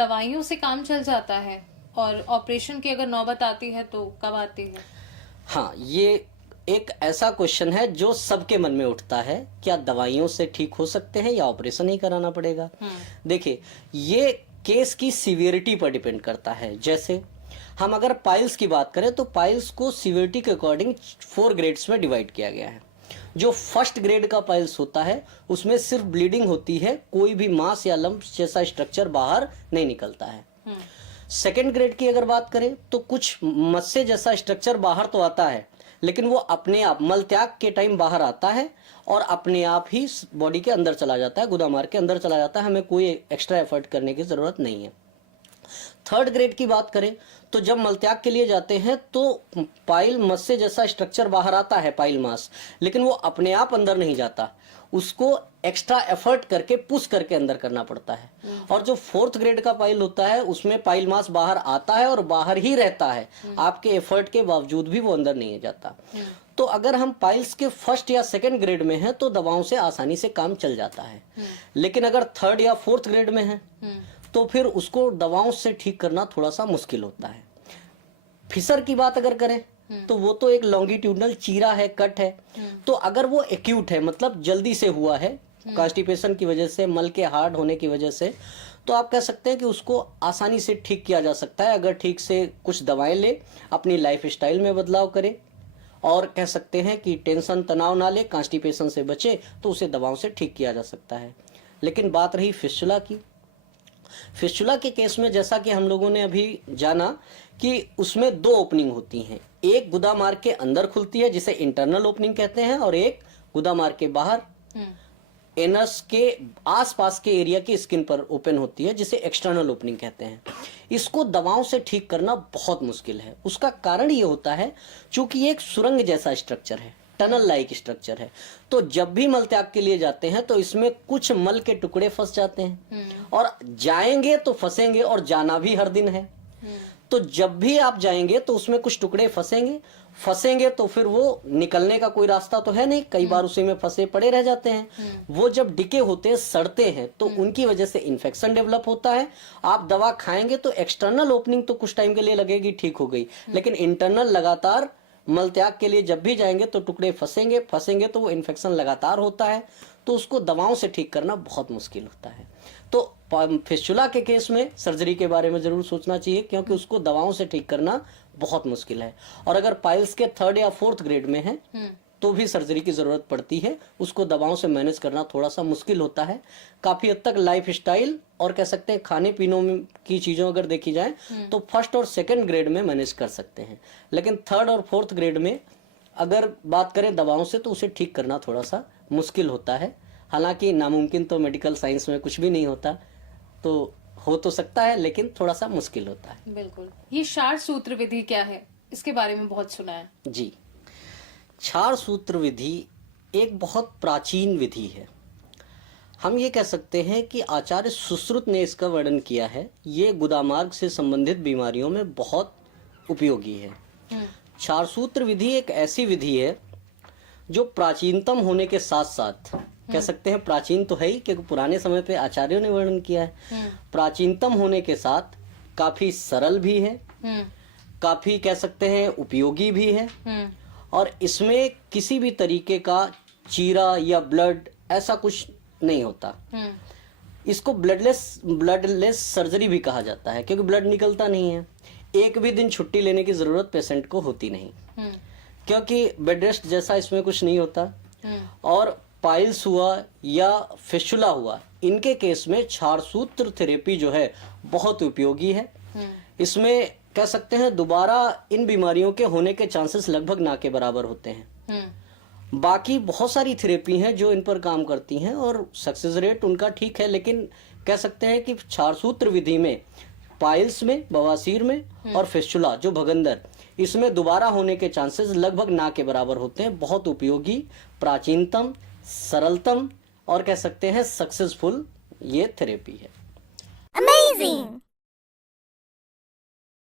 दवाइयों से काम चल जाता है और ऑपरेशन की अगर नौबत आती है तो कब आती है? हाँ, ये एक ऐसा क्वेश्चन है जो सबके मन में उठता है, क्या दवाइयों से ठीक हो सकते हैं या ऑपरेशन ही कराना पड़ेगा। देखिए, ये केस की सीवियरिटी पर डिपेंड करता है। जैसे हम अगर पाइल्स की बात करें तो पाइल्स को सीवियरिटी के अकॉर्डिंग 4 ग्रेड्स में डिवाइड किया गया है। जो फर्स्ट ग्रेड का पाइल्स होता है उसमें सिर्फ ब्लीडिंग होती है, कोई भी मांस या लंप जैसा स्ट्रक्चर बाहर नहीं निकलता है। सेकेंड ग्रेड की अगर बात करें तो कुछ मस्से जैसा स्ट्रक्चर बाहर तो आता है, लेकिन वो अपने आप मल त्याग के टाइम बाहर आता है और अपने आप ही बॉडी के अंदर चला जाता है, गुदामार के अंदर चला जाता है, हमें कोई एक्स्ट्रा एफर्ट करने की जरूरत नहीं है। थर्ड ग्रेड की बात करें तो जब मलत्याग के लिए जाते हैं तो पाइल मस्से जैसा स्ट्रक्चर बाहर आता है, पाइल मास, लेकिन वो अपने आप अंदर नहीं जाता, उसको एक्स्ट्रा एफर्ट करके पुश करके अंदर करना पड़ता है। और जो फोर्थ ग्रेड का पाइल होता है उसमें पाइल मास बाहर आता है और बाहर ही रहता है, आपके एफर्ट के बावजूद भी वो अंदर नहीं जाता। तो अगर हम पाइल्स के फर्स्ट या सेकंड ग्रेड में हैं तो दवाओं से आसानी से काम चल जाता है, लेकिन अगर थर्ड या फोर्थ ग्रेड में है तो फिर उसको दवाओं से ठीक करना थोड़ा सा मुश्किल होता है। फिसर की बात अगर करें तो वो तो एक लॉन्गिट्यूडनल चीरा है, कट है, तो अगर वो एक्यूट है, मतलब जल्दी से हुआ है कॉन्स्टिपेशन की वजह से, मल के हार्ड होने की वजह से, तो आप कह सकते हैं कि उसको आसानी से ठीक किया जा सकता है अगर ठीक से कुछ दवाएं ले, अपनी लाइफ स्टाइल में बदलाव करे, और कह सकते हैं कि टेंशन तनाव ना ले, कॉन्स्टिपेशन से बचे, तो उसे दवाओं से ठीक किया जा सकता है। लेकिन बात रही फिस्टुला की, फिस्टुला के केस में जैसा कि हम लोगों ने अभी जाना कि उसमें 2 ओपनिंग होती हैं, एक गुदामार के अंदर खुलती है जिसे इंटरनल ओपनिंग कहते हैं, और एक गुदामार के बाहर एनस के आसपास के एरिया की स्किन पर ओपन होती है जिसे एक्सटर्नल ओपनिंग कहते हैं। इसको दवाओं से ठीक करना बहुत मुश्किल है। उसका कारण ये होता है चूंकि ये एक सुरंग जैसा स्ट्रक्चर है, टनल लाइक स्ट्रक्चर है, तो जब भी मल त्याग के लिए जाते हैं तो इसमें कुछ मल के टुकड़े फंस जाते हैं, और जाएंगे तो फंसेंगे, और जाना भी हर दिन है। तो जब भी आप जाएंगे तो उसमें कुछ टुकड़े फंसेंगे तो फिर वो निकलने का कोई रास्ता तो है नहीं, कई बार उसी में फंसे पड़े रह जाते हैं। वो जब डिके होते हैं, सड़ते हैं, तो उनकी वजह से इन्फेक्शन डेवलप होता है। आप दवा खाएंगे तो एक्सटर्नल ओपनिंग तो कुछ टाइम के लिए लगेगी, ठीक हो गई, लेकिन इंटरनल लगातार मल त्याग के लिए जब भी जाएंगे तो टुकड़े फंसेंगे तो वो इन्फेक्शन लगातार होता है, तो उसको दवाओं से ठीक करना बहुत मुश्किल होता है। तो फिस्टुला के केस में सर्जरी के बारे में जरूर सोचना चाहिए, क्योंकि उसको दवाओं से ठीक करना बहुत मुश्किल है। और अगर पाइल्स के थर्ड या फोर्थ ग्रेड में है तो भी सर्जरी की जरूरत पड़ती है, उसको दवाओं से मैनेज करना थोड़ा सा मुश्किल होता है। काफी हद तक लाइफ स्टाइल और कह सकते हैं खाने पीनों की चीजों अगर देखी जाए तो फर्स्ट और सेकंड ग्रेड में मैनेज कर सकते हैं, लेकिन थर्ड और फोर्थ ग्रेड में अगर बात करें दवाओं से तो उसे ठीक करना थोड़ा सा मुश्किल होता है। हालांकि नामुमकिन तो मेडिकल साइंस में कुछ भी नहीं होता, तो हो तो सकता है लेकिन थोड़ा सा मुश्किल होता है। बिल्कुल। ये क्षार सूत्र विधि क्या है, इसके बारे में बहुत सुना है जी। क्षार सूत्र विधि एक बहुत प्राचीन विधि है। हम ये कह सकते हैं कि आचार्य सुश्रुत ने इसका वर्णन किया है। ये गुदामार्ग से संबंधित बीमारियों में बहुत उपयोगी है। क्षार सूत्र विधि एक ऐसी विधि है जो प्राचीनतम होने के साथ साथ, कह सकते हैं प्राचीन तो है ही क्योंकि पुराने समय पे आचार्यों ने वर्णन किया है, प्राचीनतम होने के साथ काफी सरल भी है, काफी कह सकते हैं उपयोगी भी है, और इसमें किसी भी तरीके का चीरा या ब्लड ऐसा कुछ नहीं होता। इसको ब्लडलेस सर्जरी भी कहा जाता है क्योंकि ब्लड निकलता नहीं है। एक भी दिन छुट्टी लेने की जरूरत पेशेंट को होती नहीं, क्योंकि बेड रेस्ट जैसा इसमें कुछ नहीं होता। और पाइल्स हुआ या फिस्टुला हुआ, इनके केस में क्षार सूत्र थेरेपी जो है बहुत उपयोगी है। इसमें कह सकते हैं दोबारा इन बीमारियों के होने के चांसेस लगभग ना के बराबर होते हैं। बाकी बहुत सारी थेरेपी हैं जो इन पर काम करती हैं और सक्सेस रेट उनका ठीक है, लेकिन कह सकते हैं कि क्षार सूत्र विधि में पाइल्स में, बवासीर में और फिस्टुला जो भगंदर, इसमें दोबारा होने के चांसेस लगभग ना के बराबर होते हैं। बहुत उपयोगी, प्राचीनतम, सरलतम और कह सकते हैं सक्सेसफुल ये थेरेपी है। Amazing!